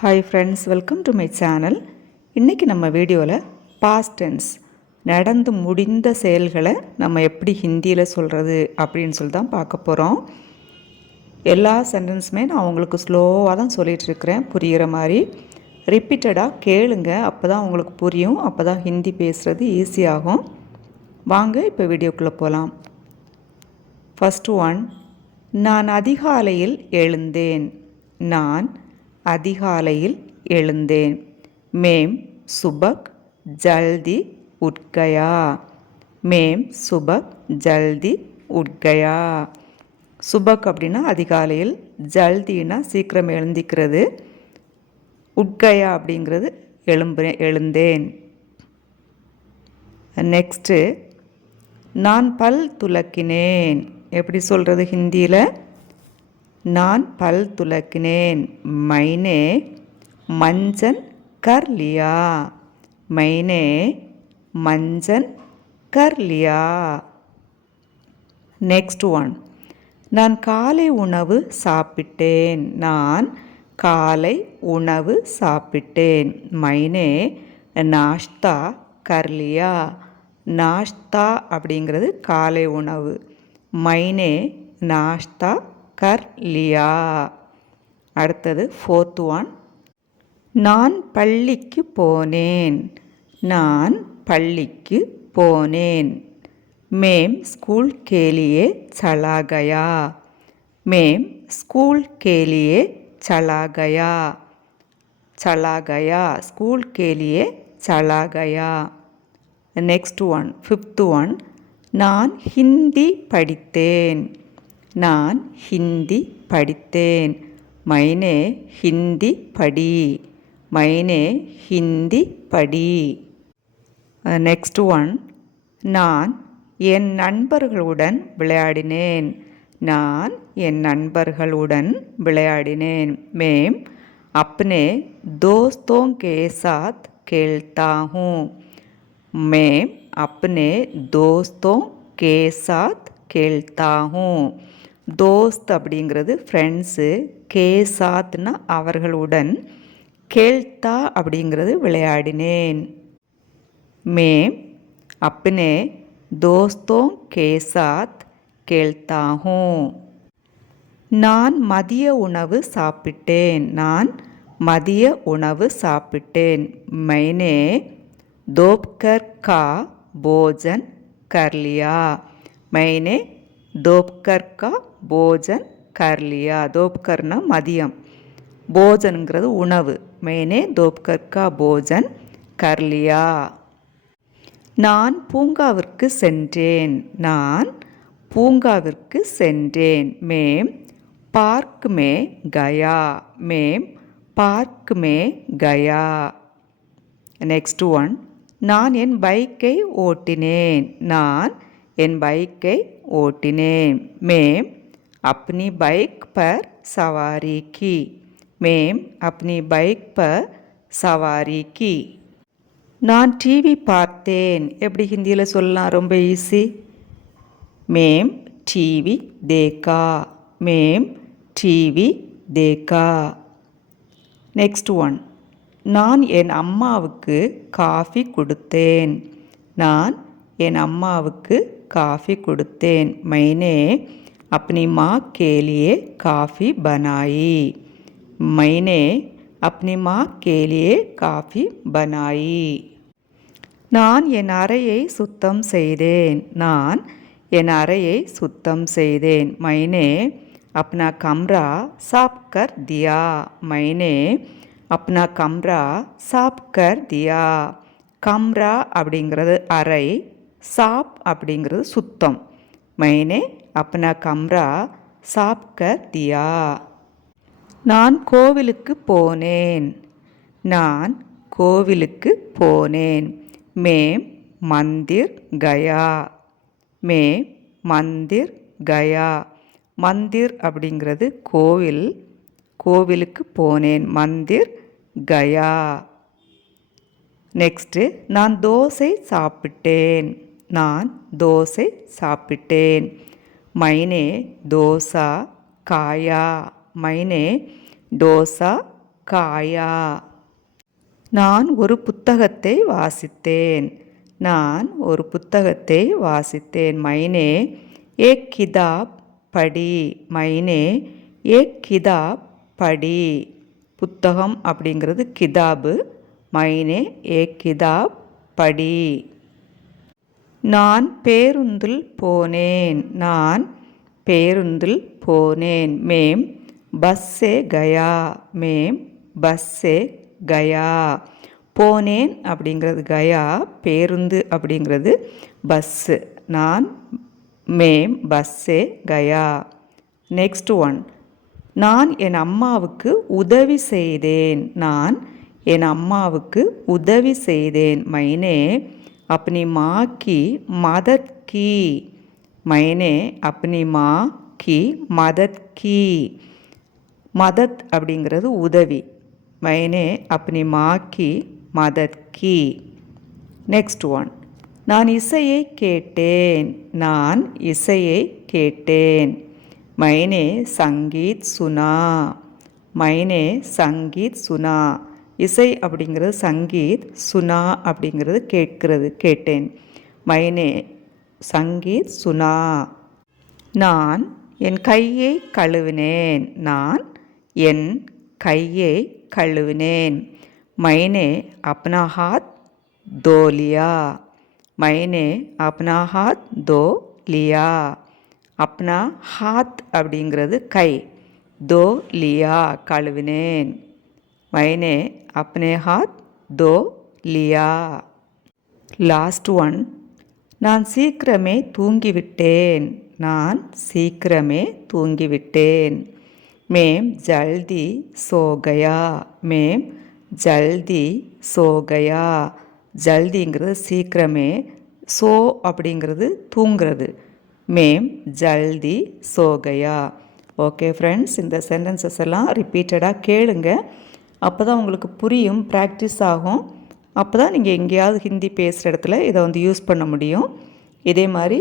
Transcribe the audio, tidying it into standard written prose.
Hi friends, welcome to my channel. இன்றைக்கி நம்ம வீடியோவில் பாஸ்ட் டென்ஸ் நடந்து முடிந்த செயல்களை நம்ம எப்படி ஹிந்தியில் சொல்கிறது அப்படின்னு சொல்லி தான் பார்க்க போகிறோம். எல்லா சென்டென்ஸுமே நான் உங்களுக்கு ஸ்லோவாக தான் சொல்லிகிட்ருக்கிறேன், புரிகிற மாதிரி. ரிப்பீட்டடாக கேளுங்க, அப்போ தான் உங்களுக்கு புரியும், அப்போ தான் ஹிந்தி பேசுகிறது ஈஸியாகும். வாங்க இப்போ வீடியோக்குள்ளே போகலாம். ஃபஸ்ட்டு ஒன், நான் அதிகாலையில் எழுந்தேன். நான் அதிகாலையில் எழுந்தேன். மேம் சுபக் ஜல்தி உட்கயா. மேம் சுபக் ஜல்தி உட்கயா. சுபக் அப்படின்னா அதிகாலையில், ஜல்தினா சீக்கிரம் எழுந்திக்கிறது, உட்கயா அப்படிங்கிறது எழுந்தேன். நெக்ஸ்ட்டு, நான் பல் துலக்கினேன். எப்படி சொல்கிறது ஹிந்தியில்? நான் பல் துலக்கினேன். மைனே மஞ்சன் கர் லியா. மைனே மஞ்சன் கர் லியா. நெக்ஸ்ட் ஒன், நான் காலை உணவு சாப்பிட்டேன். நான் காலை உணவு சாப்பிட்டேன். மைனே நாஷ்தா கர் லியா. நாஷ்தா அப்படிங்கிறது காலை உணவு. மைனே நாஷ்தா கர் லியா. அடுத்தது ஃபோர்த் ஒன், நான் பள்ளிக்கு போனேன். நான் பள்ளிக்கு போனேன். மேம் ஸ்கூல் கேலியே சலா கயா. மேம் ஸ்கூல் கேலியே சலா கயா. சலா கயா, ஸ்கூல் கேலியே சலா கயா. நெக்ஸ்ட் ஒன், ஃபிஃப்த் ஒன், நான் ஹிந்தி படித்தேன். நான் ஹிந்தி படித்தேன். மைனே ஹிந்தி படி. மைனே ஹிந்தி படி. நெக்ஸ்ட் ஒன், நான் என் நண்பர்களுடன் விளையாடினேன். நான் என் நண்பர்களுடன் விளையாடினேன். மேம் अपने दोस्तों के साथ खेलता हूँ. मैं अपने दोस्तों के साथ खेलता हूँ. தோஸ்த் அப்படிங்கிறது ஃப்ரெண்ட்ஸு, கே சாத்னா அவர்களுடன், கேள்தா அப்படிங்கிறது விளையாடினேன். மே அப்னே தோஸ்தோ கே சாத் கேள்தா ஹூ. நான் மதிய உணவு சாப்பிட்டேன். நான் மதிய உணவு சாப்பிட்டேன். மைனே தோப்கர் கா போஜன் கர் லியா. மைனே தோப்கர் கா போஜன் கர் லியா. தோப்கர்னா மதியம், போஜனுங்கிறது உணவு. மைனே தோப்கர் கா போஜன் கர் லியா. நான் பூங்காவிற்கு சென்றேன். நான் பூங்காவிற்கு சென்றேன். மேம் பார்க் மே கயா. மேம் பார்க் மே கயா. நெக்ஸ்ட் ஒன், நான் என் பைக்கை ஓட்டினேன். நான் என் பைக்கை ஓட்டினேன். மேம் अपनी बाइक पर सवारी की. மேம் अपनी बाइक पर सवारी की. நான் டிவி பார்த்தேன். எப்படி ஹிந்தியில் சொல்லலாம்? ரொம்ப ஈஸி. மேம் டிவி தேக்கா. மேம் டிவி தேக்கா. நெக்ஸ்ட் ஒன், நான் என் அம்மாவுக்கு காஃபி கொடுத்தேன். நான் என் அம்மாவுக்கு காஃபி கொடுத்தேன். மைனே अपनी माँ के लिए काफ़ी बनाई. मैंने अपनी माँ के लिए काफ़ी बनाई. நான் என் அறையை சுத்தம் செய்தேன். நான் என் அறையை சுத்தம் செய்தேன். மைனே अपना कमरा साफ कर दिया. मैंने अपना कमरा साफ कर दिया. கம்ரா அப்படிங்கிறது அறை, சாப் அப்படிங்கிறது சுத்தம். மைனே अपना कमरा साफ कर दिया. நான் கோவிலுக்கு போனேன். நான் கோவிலுக்கு போனேன். மேம் மந்திர் கயா. மே மந்திர் கயா. மந்திர் அப்படிங்கிறது கோவில், கோவிலுக்கு போனேன். மந்திர் கயா. நெக்ஸ்ட்டு, நான் தோசை சாப்பிட்டேன். நான் தோசை சாப்பிட்டேன். மைனே தோசா காயா. மைனே डोसा காயா. நான் ஒரு புத்தகத்தை வாசித்தேன். நான் ஒரு புத்தகத்தை வாசித்தேன். மைனே ஏக் கிதாப் படி. மைனே ஏக் கிதாப் படி. புத்தகம் அப்படிங்கிறது கிதாபு. மைனே ஏக் கிதாப் படி. நான் பேருந்தில் போனேன். நான் பேருந்தில் போனேன். மேம் பஸ்ஸே கயா. மேம் பஸ்ஸே கயா. போனேன் அப்படிங்கிறது கயா, பேருந்து அப்படிங்கிறது பஸ்ஸு. நான் மேம் பஸ்ஸே கயா. நெக்ஸ்ட் ஒன், நான் என் அம்மாவுக்கு உதவி செய்தேன். நான் என் அம்மாவுக்கு உதவி செய்தேன். மைனே अपनी माँ की मदद की. मैंने अपनी माँ की मदद की. மதத் அப்படிங்கிறது உதவி. मैंने अपनी माँ की मदद की. நெக்ஸ்ட் ஒன், நான் இசையை கேட்டேன். நான் இசையை கேட்டேன். मैंने संगीत सुना. मैंने संगीत सुना. இசை அப்படிங்கிறது சங்கீத், சுனா அப்படிங்கிறது கேட்கிறது, கேட்டேன். மைனே சங்கீத் சுனா. நான் என் கையை கழுவினேன். நான் என் கையை கழுவினேன். மைனே அப்னா ஹாத் தோ லியா. மைனே அப்னா ஹாத் தோ லியா. அப்னா ஹாத் அப்படிங்கிறது கை, தோ லியா கழுவினேன். मैंने अपने हाथ धो लिया. லாஸ்ட் ஒன், நான் சீக்கிரமே தூங்கிவிட்டேன். நான் சீக்கிரமே தூங்கிவிட்டேன். மேம் ஜல்தி சோ கயா. மேம் ஜல்தி சோ கயா. ஜல்திங்கிறது சீக்கிரமே, சோ அப்படிங்கிறது தூங்கிறது. மேம் ஜல்தி சோ கயா. ஓகே ஃப்ரெண்ட்ஸ், இந்த சென்டென்சஸ் எல்லாம் ரிப்பீட்டடாக கேளுங்க. அப்போ தான் உங்களுக்கு புரியும், ப்ராக்டிஸ் ஆகும். அப்போ தான் நீங்கள் எங்கேயாவது ஹிந்தி பேசுகிற இடத்துல இதை யூஸ் பண்ண முடியும். இதே மாதிரி